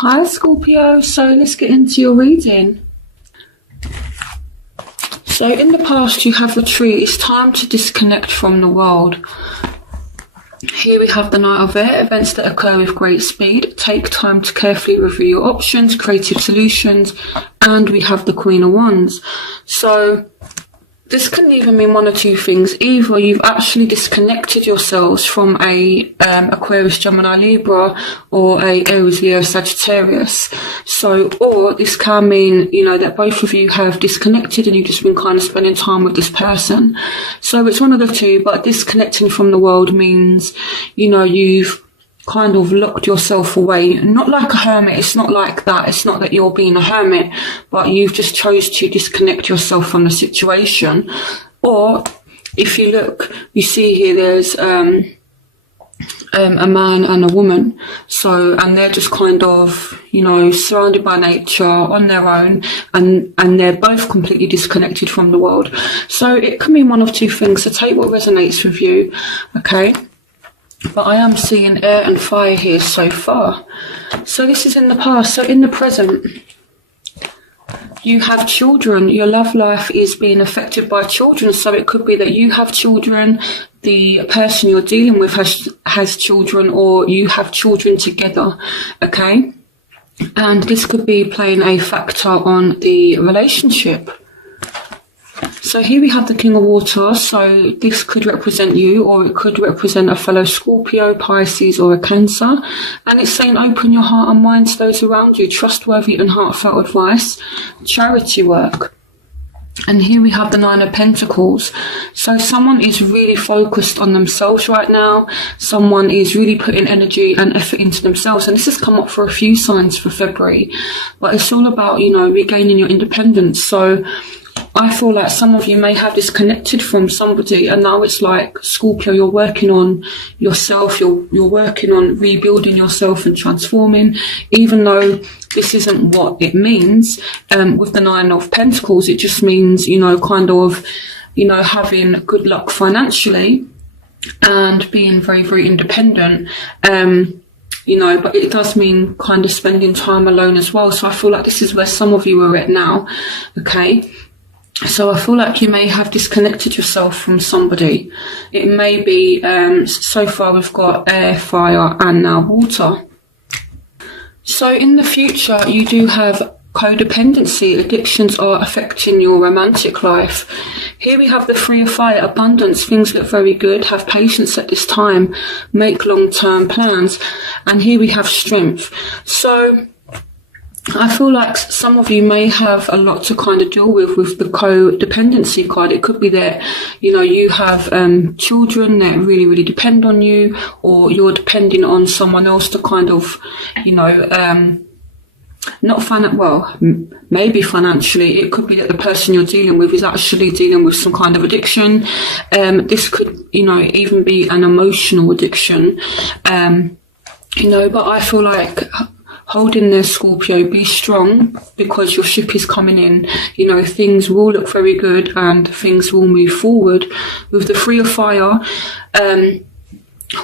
Hi Scorpio, so let's get into your reading. So in the past you have retreat, it's time to disconnect from the world. Here we have the Knight of Air, events that occur with great speed. Take time to carefully review your options, creative solutions, and we have the Queen of Wands. So this can even mean one or two things. Either you've actually disconnected yourselves from a Aquarius, Gemini, Libra, or a Aries, Leo, Sagittarius. So, or this can mean, that both of you have disconnected and you've just been kind of spending time with this person. So it's one of the two, but disconnecting from the world means, you've kind of locked yourself away, not like a hermit. It's not like that. It's not that you're being a hermit, but you've just chose to disconnect yourself from the situation. Or if you look, you see here there's a man and a woman, and they're just kind of surrounded by nature on their own, and they're both completely disconnected from the world. So it can mean one of two things, so take what resonates with you, okay? But I am seeing air and fire here so far. So this is in the past. So in the present, you have children. Your love life is being affected by children. So it could be that you have children, the person you're dealing with has children, or you have children together, okay? And this could be playing a factor on the relationship. So here we have the King of Water, so this could represent you, or it could represent a fellow Scorpio, Pisces, or a Cancer. And it's saying open your heart and mind to those around you, trustworthy and heartfelt advice, charity work. And here we have the Nine of Pentacles. So someone is really focused on themselves right now. Someone is really putting energy and effort into themselves. And this has come up for a few signs for February. But it's all about, regaining your independence. So I feel like some of you may have disconnected from somebody, and now it's like, Scorpio, you're working on yourself, you're working on rebuilding yourself and transforming, even though this isn't what it means. With the Nine of Pentacles, it just means, having good luck financially and being very, very independent. But it does mean kind of spending time alone as well. So I feel like this is where some of you are at now, okay? So I feel like you may have disconnected yourself from somebody. It may be, so far we've got air, fire, and now water. So in the future, you do have codependency. Addictions are affecting your romantic life. Here we have the Three of Fire, abundance. Things look very good. Have patience at this time. Make long-term plans. And here we have strength. So I feel like some of you may have a lot to kind of deal with the codependency card. It could be that, you have children that really, really depend on you, or you're depending on someone else to kind of, maybe financially. It could be that the person you're dealing with is actually dealing with some kind of addiction. This could, even be an emotional addiction, but I feel like, hold in there, Scorpio, be strong, because your ship is coming in. Things will look very good and things will move forward. With the Three of Fire,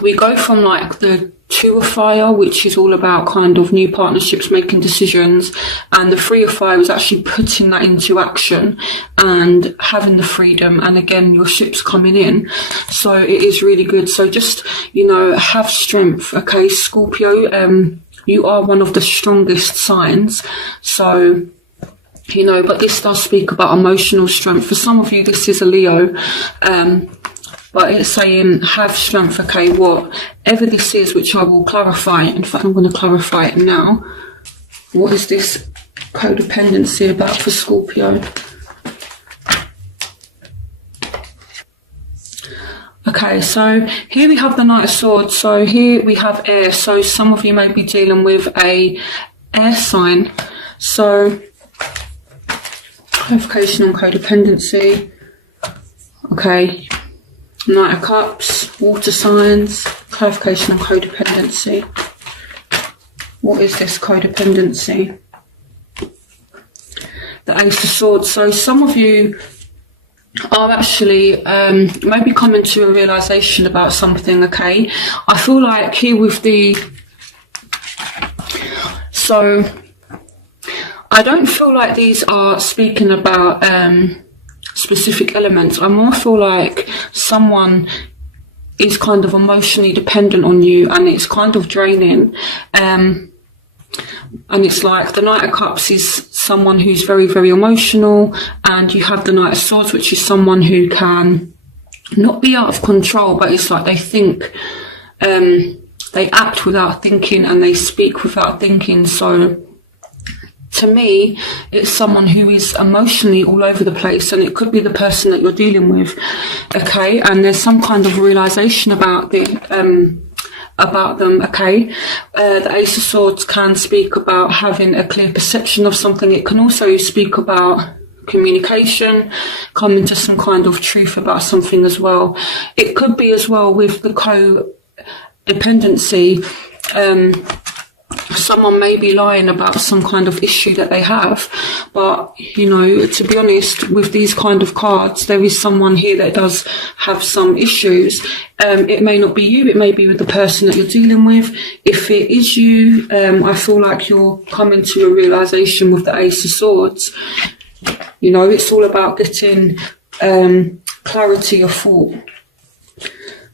we go from like the Two of Fire, which is all about kind of new partnerships, making decisions, and the Three of Fire is actually putting that into action and having the freedom. And again, your ship's coming in, so it is really good. So just, have strength, okay, Scorpio. You are one of the strongest signs. So, but this does speak about emotional strength. For some of you, this is a Leo. But it's saying have strength, okay, whatever this is, which I will clarify. In fact, I'm going to clarify it now. What is this codependency about for Scorpio? Okay, so here we have the Knight of Swords. So here we have air. So some of you may be dealing with a air sign. So clarification on codependency. Okay, Knight of Cups, water signs, clarification on codependency. What is this codependency? The Ace of Swords. So some of you are actually maybe coming to a realization about something, okay? I feel like here with the So I don't feel like these are speaking about specific elements. I more feel like someone is kind of emotionally dependent on you, and it's kind of draining. And it's like the Knight of Cups is someone who's very, very emotional, and you have the Knight of Swords, which is someone who can not be out of control, but it's like they think, they act without thinking, and they speak without thinking. So to me, it's someone who is emotionally all over the place, and it could be the person that you're dealing with, okay? And there's some kind of realization about them, okay? The Ace of Swords can speak about having a clear perception of something. It can also speak about communication, coming to some kind of truth about something as well. It could be as well with the codependency. Someone may be lying about some kind of issue that they have, but you know, to be honest, with these kind of cards, there is someone here that does have some issues. It may not be you, it may be with the person that you're dealing with. If it is you, I feel like you're coming to a realization with the Ace of Swords. You know, it's all about getting clarity of thought.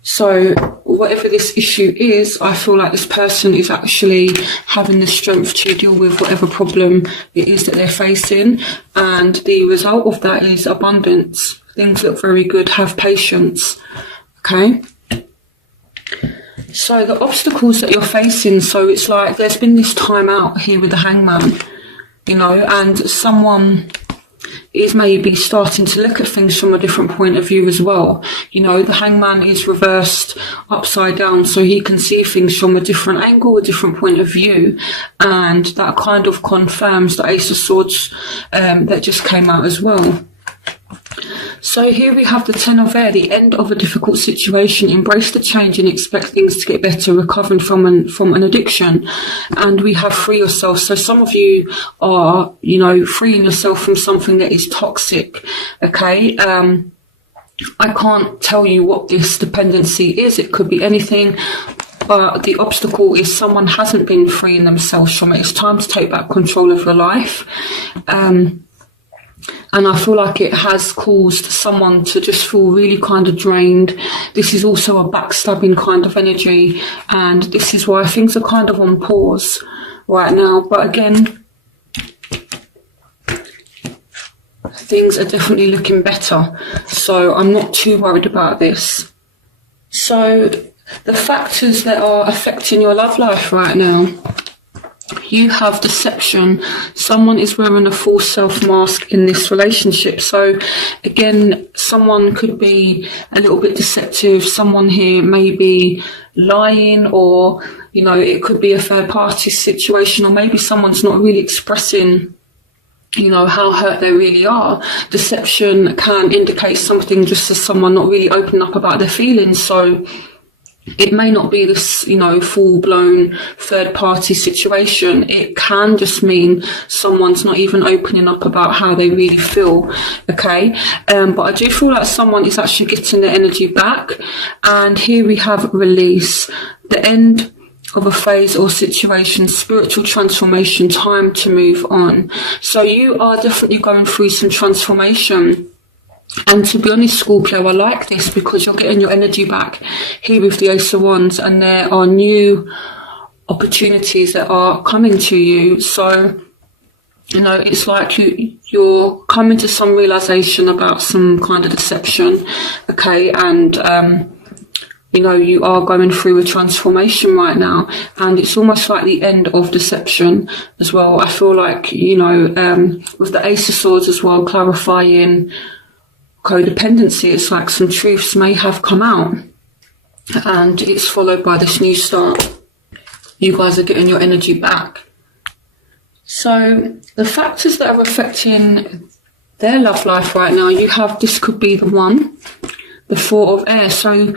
So whatever this issue is, I feel like this person is actually having the strength to deal with whatever problem it is that they're facing. And the result of that is abundance. Things look very good. Have patience. Okay. So the obstacles that you're facing, so it's like there's been this time out here with the Hangman, you know, and someone is maybe starting to look at things from a different point of view as well. You know, the Hangman is reversed upside down, so he can see things from a different angle, a different point of view, and that kind of confirms the Ace of Swords that just came out as well. So here we have the Ten of Air, the end of a difficult situation. Embrace the change and expect things to get better, recovering from an addiction. And we have free yourself. So some of you are, you know, freeing yourself from something that is toxic. Okay. I can't tell you what this dependency is. It could be anything. But the obstacle is someone hasn't been freeing themselves from it. It's time to take back control of your life. And I feel like it has caused someone to just feel really kind of drained. This is also a backstabbing kind of energy. And this is why things are kind of on pause right now. But again, things are definitely looking better. So I'm not too worried about this. So the factors that are affecting your love life right now. You have deception. Someone is wearing a false self mask in this relationship. So again, someone could be a little bit deceptive. Someone here may be lying, or, you know, it could be a third party situation, or maybe someone's not really expressing, you know, how hurt they really are. Deception can indicate something just as someone not really opening up about their feelings. So it may not be this, you know, full-blown third-party situation. It can just mean someone's not even opening up about how they really feel, okay? But I do feel like someone is actually getting their energy back. And here we have release, the end of a phase or situation, spiritual transformation, time to move on. So you are definitely going through some transformation. And to be honest, Scorpio, I like this because you're getting your energy back here with the Ace of Wands, and there are new opportunities that are coming to you. So, you know, it's like you're coming to some realization about some kind of deception, okay? And, you know, you are going through a transformation right now, and it's almost like the end of deception as well. I feel like, you know, with the Ace of Swords as well, clarifying codependency, it's like some truths may have come out, and it's followed by this new start. You guys are getting your energy back. So the factors that are affecting their love life right now, you have, this could be the one, the Four of Air. So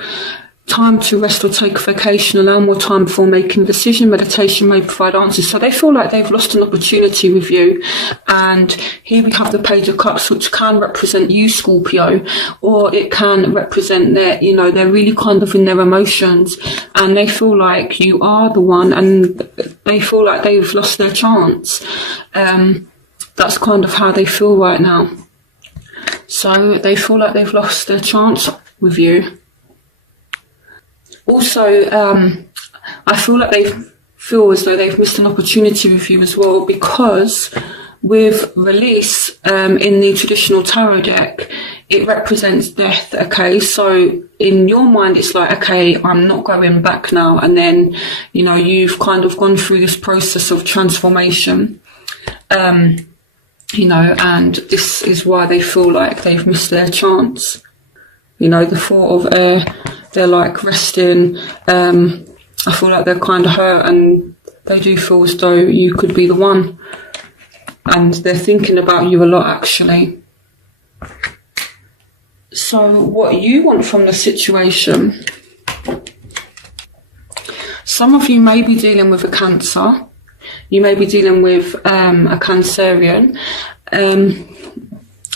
time to rest or take a vacation, allow more time before making a decision, meditation may provide answers. So they feel like they've lost an opportunity with you. And here we have the Page of Cups, which can represent you, Scorpio, or it can represent their, you know, they're really kind of in their emotions and they feel like you are the one and they feel like they've lost their chance. That's kind of how they feel right now. So they feel like they've lost their chance with you. Also, I feel like they feel as though they've missed an opportunity with you as well, because with release in the traditional tarot deck, it represents death, okay? So in your mind, it's like, okay, I'm not going back now. And then, you know, you've kind of gone through this process of transformation, you know, and this is why they feel like they've missed their chance. You know, the thought of air, they're like resting. I feel like they're kind of hurt and they do feel as though you could be the one. And they're thinking about you a lot, actually. So what you want from the situation? Some of you may be dealing with a Cancer. You may be dealing with a Cancerian.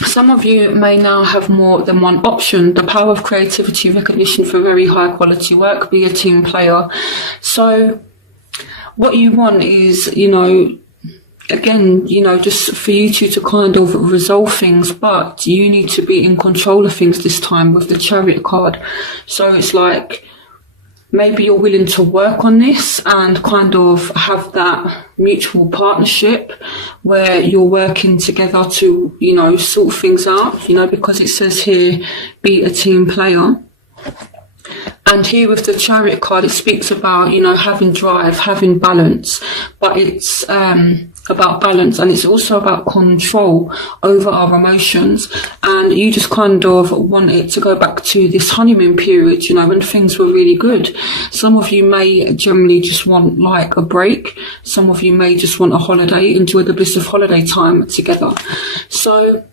Some of you may now have more than one option. The power of creativity, recognition for very high quality work, be a team player. So what you want is, you know, again, you know, just for you two to kind of resolve things, but you need to be in control of things this time with the Chariot card. So it's like, maybe you're willing to work on this and kind of have that mutual partnership where you're working together to, you know, sort things out, you know, because it says here, be a team player. And here with the Chariot card, it speaks about, you know, having drive, having balance, but it's about balance, and it's also about control over our emotions. And you just kind of want it to go back to this honeymoon period, you know, when things were really good. Some of you may generally just want like a break. Some of you may just want a holiday, enjoy the bliss of holiday time together. So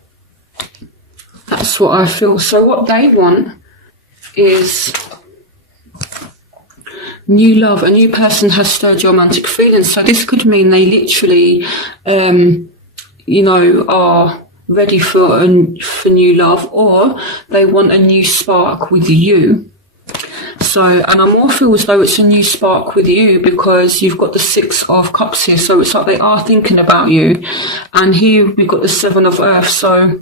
that's what I feel. So what they want is new love. A new person has stirred your romantic feelings. So this could mean they literally, you know, are ready for new love, or they want a new spark with you. So, and I more feel as though it's a new spark with you because you've got the 6 of Cups here. So it's like they are thinking about you. And here we've got the 7 of Earth. So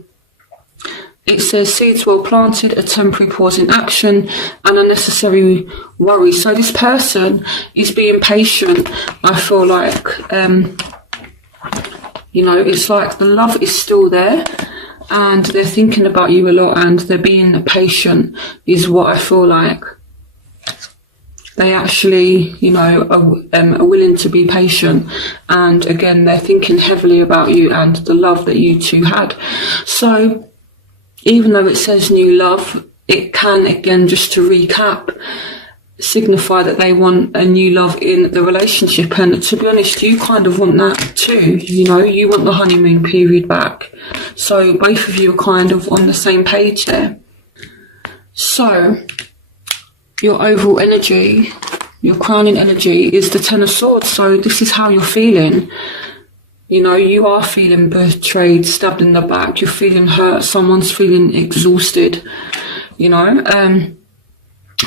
it says seeds well planted, a temporary pause in action, and unnecessary worry. So this person is being patient. I feel like, you know, it's like the love is still there and they're thinking about you a lot and they're being patient is what I feel like. They actually, you know, are willing to be patient. And again, they're thinking heavily about you and the love that you two had. So even though it says new love, it can, again, just to recap, signify that they want a new love in the relationship. And to be honest, you kind of want that too. You know, you want the honeymoon period back. So both of you are kind of on the same page there. So your overall energy, your crowning energy is the 10 of Swords. So this is how you're feeling. You know, you are feeling betrayed, stabbed in the back. You're feeling hurt. Someone's feeling exhausted. You know,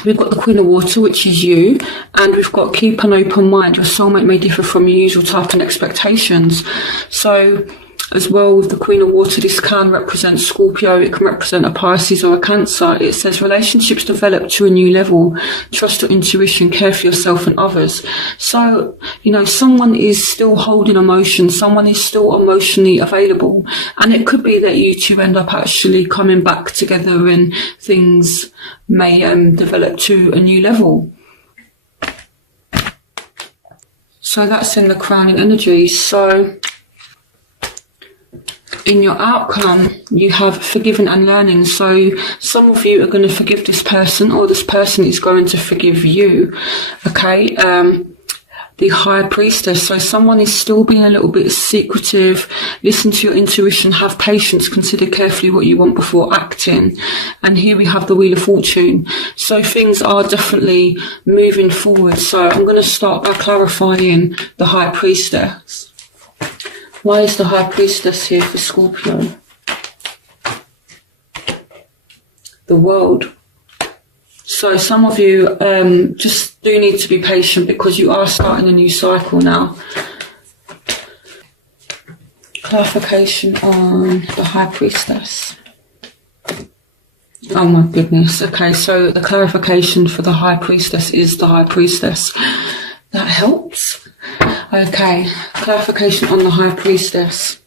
we've got the Queen of Water, which is you. And we've got keep an open mind. Your soulmate may differ from your usual type and expectations. So as well with the Queen of Water, this can represent Scorpio. It can represent a Pisces or a Cancer. It says relationships develop to a new level. Trust your intuition, care for yourself and others. So, you know, someone is still holding emotion. Someone is still emotionally available. And it could be that you two end up actually coming back together and things may develop to a new level. So that's in the crowning energy. So in your outcome, you have forgiven and learning. So some of you are going to forgive this person, or this person is going to forgive you. Okay. the High Priestess. So someone is still being a little bit secretive. Listen to your intuition, have patience, consider carefully what you want before acting. And here we have the Wheel of Fortune. So things are definitely moving forward. So I'm going to start by clarifying the High Priestess. Why is the High Priestess here for Scorpio? The World. So some of you just do need to be patient because you are starting a new cycle now. Clarification on the High Priestess. Oh my goodness. Okay, so the clarification for the High Priestess is the High Priestess. That helps. Okay, clarification on the High Priestess.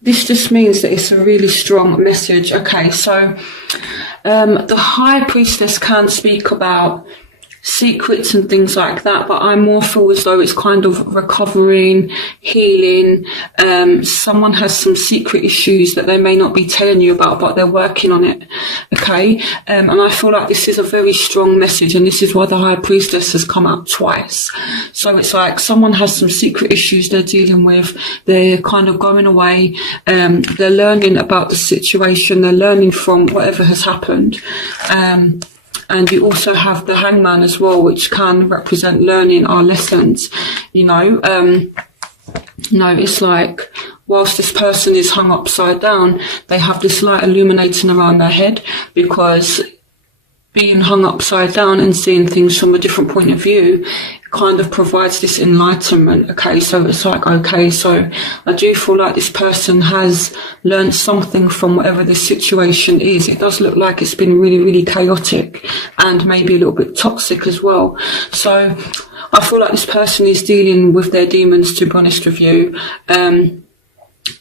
This just means that it's a really strong message. Okay, so the High Priestess can speak about secrets and things like that, but I more feel as though it's kind of recovering, healing. Someone has some secret issues that they may not be telling you about, but they're working on it. Okay, and I feel like this is a very strong message, and this is why the High Priestess has come out twice. So it's like someone has some secret issues they're dealing with. They're kind of going away. They're learning about the situation. They're learning from whatever has happened. And you also have the Hangman as well, which can represent learning our lessons. You know, it's like whilst this person is hung upside down, they have this light illuminating around their head, because being hung upside down and seeing things from a different point of view kind of provides this enlightenment. Okay, so it's like, okay, so I do feel like this person has learned something from whatever this situation is. It does look like it's been really, really chaotic and maybe a little bit toxic as well. So I feel like this person is dealing with their demons, to be honest with you.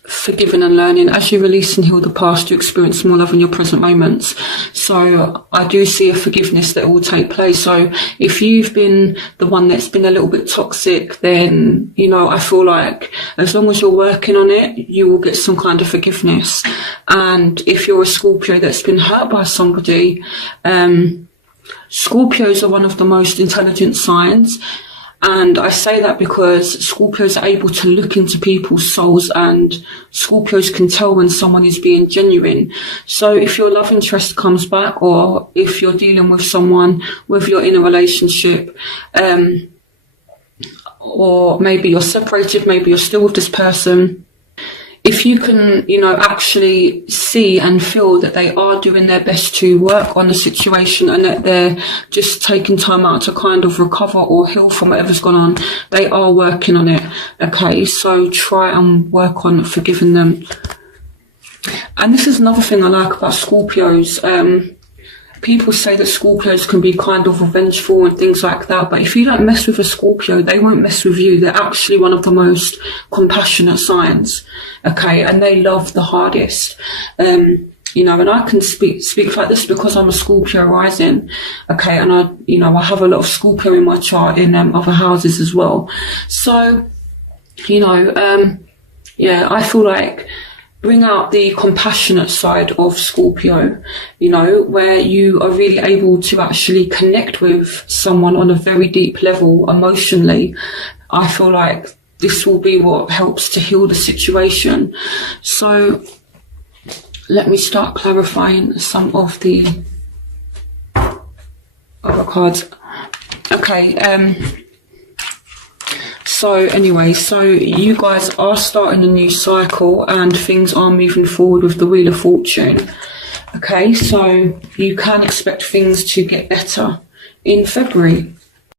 Forgiving and learning. As you release and heal the past, you experience more love in your present moments. So I do see a forgiveness that will take place. So if you've been the one that's been a little bit toxic, then, you know, I feel like as long as you're working on it, you will get some kind of forgiveness. And if you're a Scorpio that's been hurt by somebody, Scorpios are one of the most intelligent signs. And I say that because Scorpios are able to look into people's souls, and Scorpios can tell when someone is being genuine. So if your love interest comes back, or if you're dealing with someone, whether you're in a relationship, or maybe you're separated, maybe you're still with this person, if you can, you know, actually see and feel that they are doing their best to work on the situation, and that they're just taking time out to kind of recover or heal from whatever's gone on, they are working on it. Okay, so try and work on forgiving them. And this is another thing I like about Scorpios. People say that Scorpios can be kind of revengeful and things like that, but if you don't mess with a Scorpio, they won't mess with you. They're actually one of the most compassionate signs, okay, and they love the hardest. You know, and I can speak like this because I'm a Scorpio rising, okay, and I have a lot of Scorpio in my chart in other houses as well. So, you know, yeah, I feel like bring out the compassionate side of Scorpio, you know, where you are really able to actually connect with someone on a very deep level emotionally. I feel like this will be what helps to heal the situation. So let me start clarifying some of the other cards. Okay, so anyway, so you guys are starting a new cycle and things are moving forward with the Wheel of Fortune. Okay, so you can expect things to get better in February.